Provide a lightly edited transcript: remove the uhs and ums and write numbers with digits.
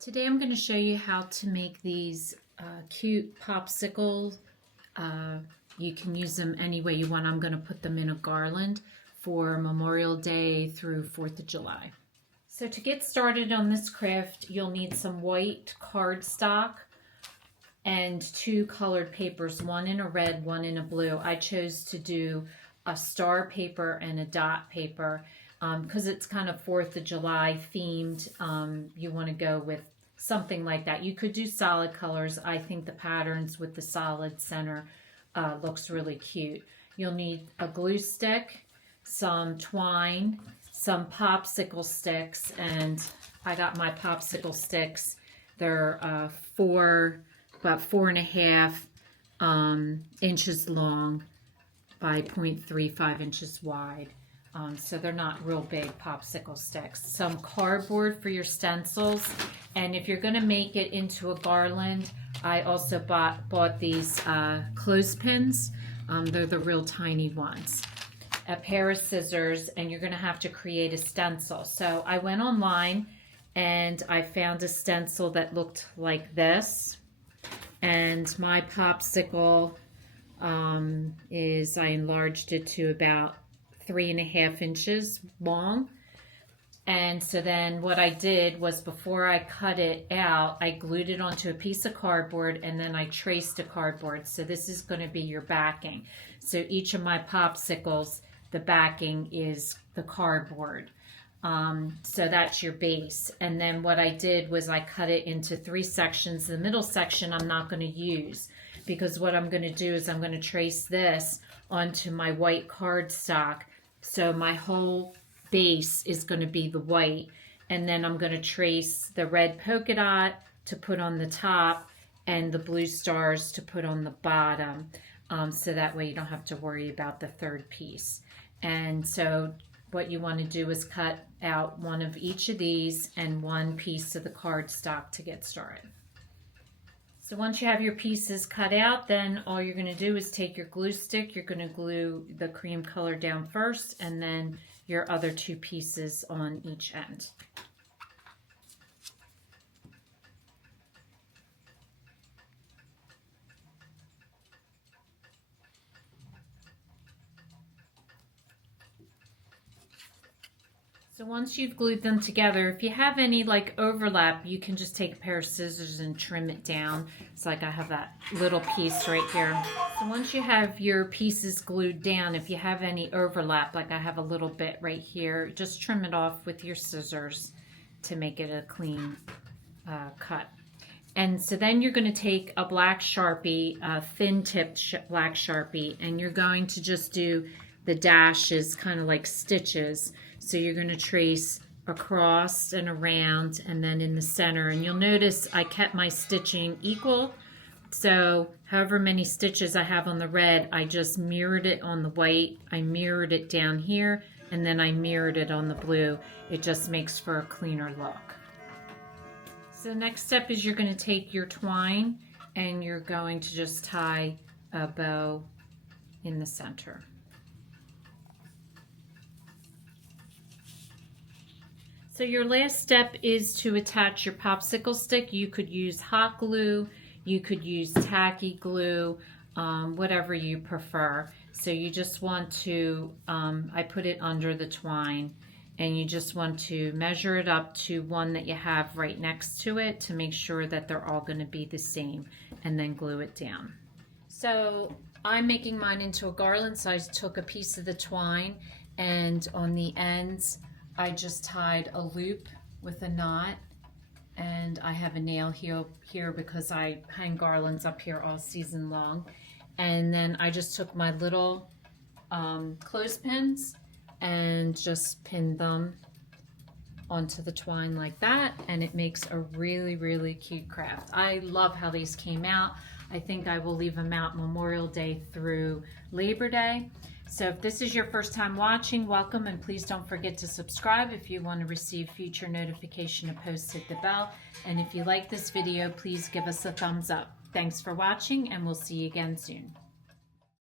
Today I'm going to show you how to make these cute popsicles. You can use them any way you want. I'm going to put them in a garland for Memorial Day through 4th of July. So to get started on this craft, you'll need some white cardstock and 2 colored papers, one in a red, one in a blue. I chose to do a star paper and a dot paper because it's kind of 4th of July themed. You want to go with something like that. You could do solid colors. I think the patterns with the solid center looks really cute. You'll need a glue stick, some twine, some popsicle sticks, and I got my popsicle sticks. They're about 4.5 inches long by 0.35 inches wide. So they're not real big popsicle sticks. Some cardboard for your stencils. And if you're going to make it into a garland, I also bought these clothespins. They're the real tiny ones. A pair of scissors, and you're going to have to create a stencil. So I went online and I found a stencil that looked like this. And my popsicle I enlarged it to about 3.5 inches long. And so then what I did was, before I cut it out, I glued it onto a piece of cardboard, and then I traced a cardboard. So this is going to be your backing. So each of my popsicles, the backing is the cardboard. So that's your base. And then what I did was I cut it into 3 sections. The middle section I'm not going to use, because what I'm going to do is I'm going to trace this onto my white cardstock. So my whole base is going to be the white, and then I'm going to trace the red polka dot to put on the top and the blue stars to put on the bottom, so that way you don't have to worry about the third piece. And so what you want to do is cut out one of each of these and 1 piece of the cardstock to get started. So once you have your pieces cut out, then all you're going to do is take your glue stick. You're going to glue the cream color down first, and then your other 2 pieces on each end. So once you've glued them together, if you have any like overlap, you can just take a pair of scissors and trim it down. It's like I have that little piece right here. So once you have your pieces glued down, if you have any overlap, like I have a little bit right here, just trim it off with your scissors to make it a clean cut. And so then you're going to take a black Sharpie, a thin-tipped black Sharpie, and you're going to just do the dashes, kind of like stitches. So you're going to trace across and around and then in the center. And you'll notice I kept my stitching equal. So however many stitches I have on the red, I just mirrored it on the white. I mirrored it down here, and then I mirrored it on the blue. It just makes for a cleaner look. So the next step is you're going to take your twine and you're going to just tie a bow in the center. So your last step is to attach your popsicle stick. You could use hot glue, you could use tacky glue, whatever you prefer. So you just want to, I put it under the twine, and you just want to measure it up to one that you have right next to it to make sure that they're all going to be the same, and then glue it down. So I'm making mine into a garland, so I took a piece of the twine, and on the ends I just tied a loop with a knot, and I have a nail here because I hang garlands up here all season long. And then I just took my little clothespins and just pinned them onto the twine like that, and it makes a really, really cute craft. I love how these came out. I think I will leave them out Memorial Day through Labor Day. So if this is your first time watching, welcome, and please don't forget to subscribe. If you want to receive future notification of posts, hit the bell. And if you like this video, please give us a thumbs up. Thanks for watching, and we'll see you again soon.